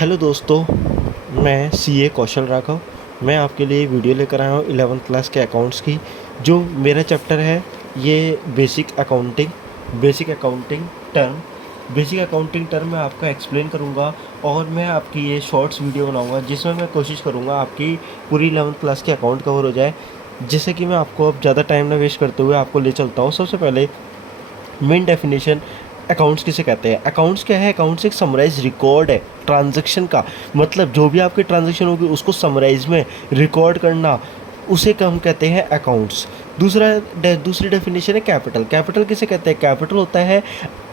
Hello दोस्तों, मैं CA कौशल राघव। मैं आपके लिए वीडियो लेकर आया हूँ 11th क्लास के अकाउंट्स की। जो मेरा चैप्टर है ये बेसिक अकाउंटिंग टर्म मैं आपका एक्सप्लेन करूँगा। और मैं आपकी ये शॉर्ट्स वीडियो बनाऊँगा जिसमें मैं कोशिश करूँगा आपकी पूरी 11th क्लास की अकाउंट कवर हो जाए। जैसे कि मैं आपको अब ज़्यादा टाइम ना वेस्ट करते हुए आपको ले चलता हूँ। सबसे पहले मेन डेफिनेशन, अकाउंट्स किसे कहते हैं। अकाउंट्स क्या है? अकाउंट्स एक समराइज रिकॉर्ड है ट्रांजैक्शन का। मतलब जो भी आपकी ट्रांजैक्शन होगी उसको समराइज में रिकॉर्ड करना, उसे हम कहते हैं अकाउंट्स। दूसरी डेफिनेशन है कैपिटल। कैपिटल किसे कहते हैं? कैपिटल होता है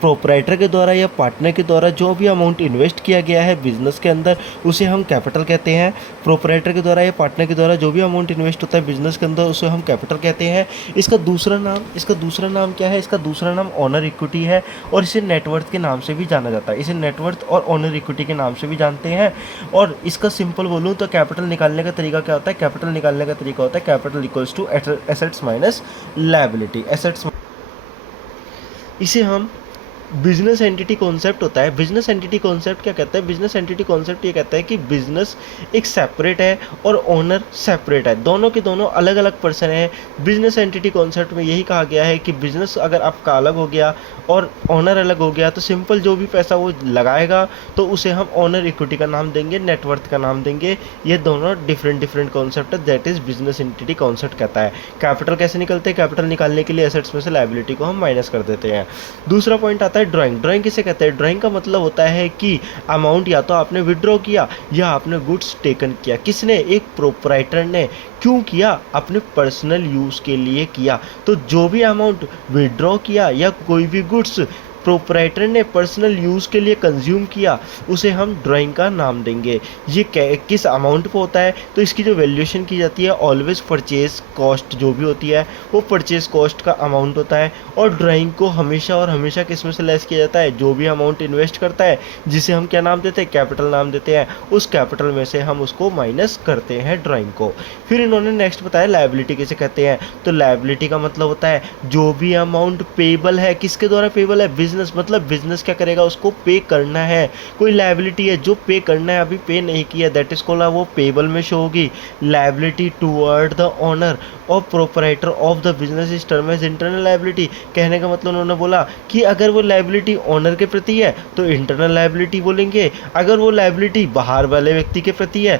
प्रोपराइटर के द्वारा या पार्टनर के द्वारा जो भी अमाउंट इन्वेस्ट किया गया है बिजनेस के अंदर, उसे हम कैपिटल कहते हैं। प्रोपराइटर के द्वारा या पार्टनर के द्वारा जो भी अमाउंट इन्वेस्ट होता है बिजनेस के अंदर, उसे हम कैपिटल कहते हैं। इसका दूसरा नाम क्या है? इसका दूसरा नाम ऑनर इक्विटी है और इसे नेटवर्थ के नाम से भी जाना जाता है। इसे नेटवर्थ और ऑनर इक्विटी के नाम से भी जानते हैं। और इसका सिंपल बोलूँ तो कैपिटल निकालने का तरीका क्या होता है? कैपिटल निकालने का तरीका होता है capital equals to assets minus liability. इसे हम बिजनेस एंटिटी कॉन्सेप्ट होता है। बिजनेस एंटिटी कॉन्सेप्ट क्या कहता है? बिजनेस एंटिटी कॉन्सेप्ट ये कहता है कि बिजनेस एक सेपरेट है और ओनर सेपरेट है, दोनों के दोनों अलग अलग पर्सन है। बिजनेस एंटिटी कॉन्सेप्ट में यही कहा गया है कि बिजनेस अगर आपका अलग हो गया और ओनर अलग हो गया तो सिंपल जो भी पैसा वो लगाएगा तो उसे हम ओनर इक्विटी का नाम देंगे, नेटवर्थ का नाम देंगे। ये दोनों डिफरेंट कॉन्सेप्ट है, that is business entity concept कहता है। कैपिटल कैसे निकलते हैं? कैपिटल निकालने के लिए एसेट्स में से लायबिलिटी को हम माइनस कर देते हैं। दूसरा पॉइंट आता है ड्राइंग। ड्राइंग किसे कहते हैं? ड्राइंग का मतलब होता है कि अमाउंट या तो आपने विड्रॉ किया या आपने गुड्स टेकन किया। किसने? एक प्रोपराइटर ने। क्यों किया? अपने पर्सनल यूज़ के लिए किया। तो जो भी अमाउंट विड्रॉ किया या कोई भी गुड्स प्रोपराइटर ने पर्सनल यूज़ के लिए कंज्यूम किया, उसे हम ड्राइंग का नाम देंगे। ये किस अमाउंट पे होता है? तो इसकी जो वैल्यूएशन की जाती है ऑलवेज परचेज कॉस्ट जो भी होती है वो परचेज कॉस्ट का अमाउंट होता है। और ड्राइंग को हमेशा और हमेशा किस में से लेस किया जाता है? जो भी अमाउंट इन्वेस्ट करता है, जिसे हम क्या नाम देते हैं? कैपिटल नाम देते हैं। उस कैपिटल में से हम उसको माइनस करते हैं ड्राइंग को। फिर इन्होंने नेक्स्ट बताया लायबिलिटी किसे कहते हैं। तो लायबिलिटी का मतलब होता है जो भी अमाउंट पेबल है। किसके द्वारा पेबल है? बिजनेस। मतलब बिजनेस क्या करेगा? उसको पे करना है। कोई लायबिलिटी है जो पे करना है, अभी पे नहीं किया, दैट इज कॉल्ड, वो पेबल में शो होगी। लायबिलिटी टुवर्ड द ओनर और proprietor of the business is term as internal liability. कहने का मतलब उन्होंने बोला कि अगर वो लायबिलिटी ओनर के प्रति है तो इंटरनल लायबिलिटी बोलेंगे, अगर वो लायबिलिटी बाहर वाले व्यक्ति के प्रति है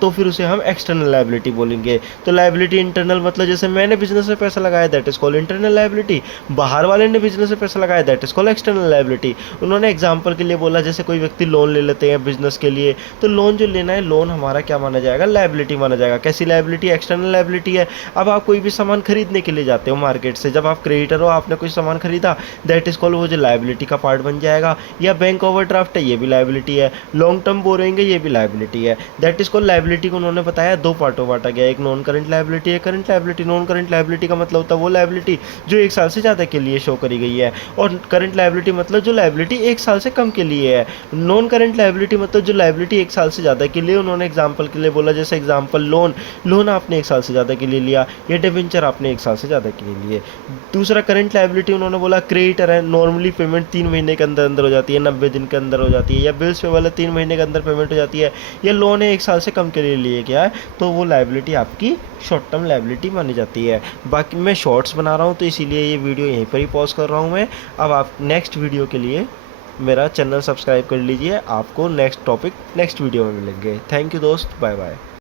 तो फिर उसे हम एक्सटर्नल लायबिलिटी बोलेंगे। तो लायबिलिटी इंटरनल मतलब जैसे मैंने बिजनेस में पैसा लगाया, that is called internal liability. बाहर वाले ने बिजनेस में पैसा लगाया, that is called external liability. उन्होंने एग्जांपल के लिए बोला जैसे कोई व्यक्ति लोन ले लेते हैं बिजनेस के लिए, तो लोन जो लेना है, लोन हमारा क्या माना जाएगा? लायबिलिटी माना जाएगा। कैसी लायबिलिटी? एक्सटर्नल लायबिलिटी है। अब आप कोई भी सामान खरीदने के लिए जाते हो मार्केट से, जब आप क्रेडिटर हो, आपने कोई सामान खरीदा, दैट इज कॉल्ड, वो जो लायबिलिटी का पार्ट बन जाएगा। या बैंक ओवरड्राफ्ट है, ये भी लायबिलिटी है। लॉन्ग टर्म बोरोइंग है, ये भी लायबिलिटी है। दैट इज कॉल्ड लायबिलिटी को उन्होंने बताया दो पार्टों बांटा गया, एक नॉन करंट लायबिलिटी है, current liability. Non current liability का मतलब होता है वो लायबिलिटी जो एक साल से ज़्यादा के लिए शो करी गई है, और करंट लायबिलिटी मतलब जो लायबिलिटी एक साल से कम के लिए है। नॉन करंट लायबिलिटी मतलब जो लायबिलिटी एक साल से ज़्यादा के लिए। उन्होंने एग्जाम्पल के लिए बोला, जैसे एग्जाम्पल लोन आपने एक साल से ज़्यादा के लिए लिया, या डिबेंचर आपने एक साल से ज़्यादा के लिए लिए। दूसरा करंट लायबिलिटी उन्होंने बोला क्रेडिटर है, नॉर्मली पेमेंट 3 महीने के अंदर अंदर हो जाती है, 90 दिन के अंदर हो जाती है, या बिल्स पे वाला 3 महीने के अंदर पेमेंट हो जाती है, या लोन है एक साल से कम के लिए लिए गया है, तो वो लायबिलिटी आपकी शॉर्ट टर्म लायबिलिटी मानी जाती है। बाकी मैं शॉर्ट्स बना रहा हूँ तो इसीलिए ये वीडियो यहीं पर ही पॉज कर रहा हूँ मैं। अब आप नेक्स्ट वीडियो के लिए मेरा चैनल सब्सक्राइब कर लीजिए, आपको नेक्स्ट टॉपिक नेक्स्ट वीडियो में मिलेंगे। थैंक यू दोस्त, बाय बाय।